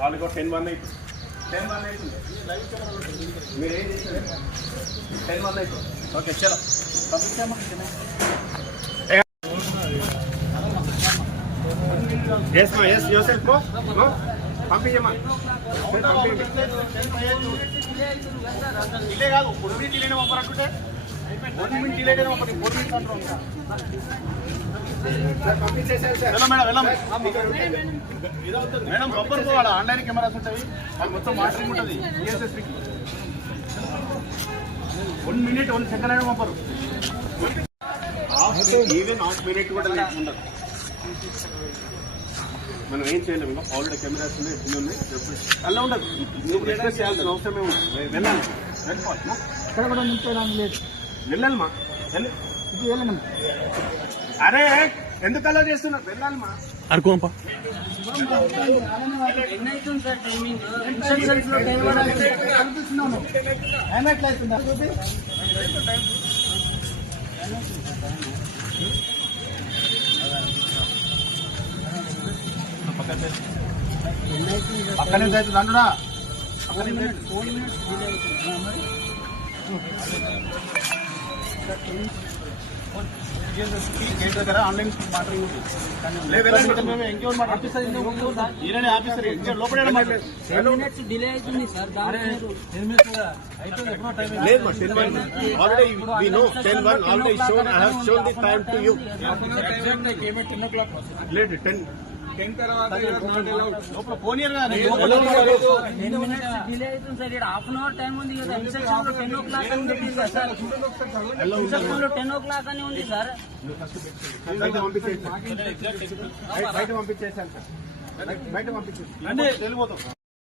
వాళ్ళకి 10-1 అవుతుంది. 10-1 అవుతుంది. మీరు ఏం చేశారు? 10-1 అవుతుంది. ఓకే చలో ఎస్ మా ఎస్ యోసెఫ్ కో పంపించమ్మా. డిలే కాదు, 1 minute డిలేనే పంపరంటుంటే 1 minute డిలేనే పంపండి. 4 minutes అంటారు. మేడం రబ్బర్ పోవాలా? ఆన్లైన్ కెమెరాస్ ఉంటాయి, అది మొత్తం మానిటరింగ్ ఉంటుంది. ఈఎస్ఎస్పీకి 1 minute 1 second అయినా పంపరు. ఈవెన్ 1 minute కూడా ఉండదు. మనం ఏం చేయలేము. ఇంకా ఆల్రెడీ కెమెరాస్ ఉన్నాయి, ఎన్ని ఉన్నాయి అలా ఉండదు. నువ్వు రిక్వెస్ట్ చేయాల్సిన అవసరమే ఉంది. వెళ్ళాలి, వెళ్ళాలిమా. అరే ఎందుకు అలా చేస్తున్నారు? వెళ్ళాలిమా. అనుకోంపా పక్కనే అవుతుంది అందుడా. గేట్ దగ్గర ఆన్లైన్ మాట్లాడి ఈయన ఆఫీసర్ లోపల డిలే అవుతుంది సార్. లేదు 10 తర్వాత లోపల పోనీయర్ డిలే అవుతుంది సార్. ఇక్కడ హాఫ్ అన్ అవర్ టైం ఉంది కదా. 10 o'clock అని ఉంది సార్. 10 o'clock అని ఉంది సార్. బయట పంపించేసాను సార్. బయట పంపించేసాను. వెళ్ళిపోతాం.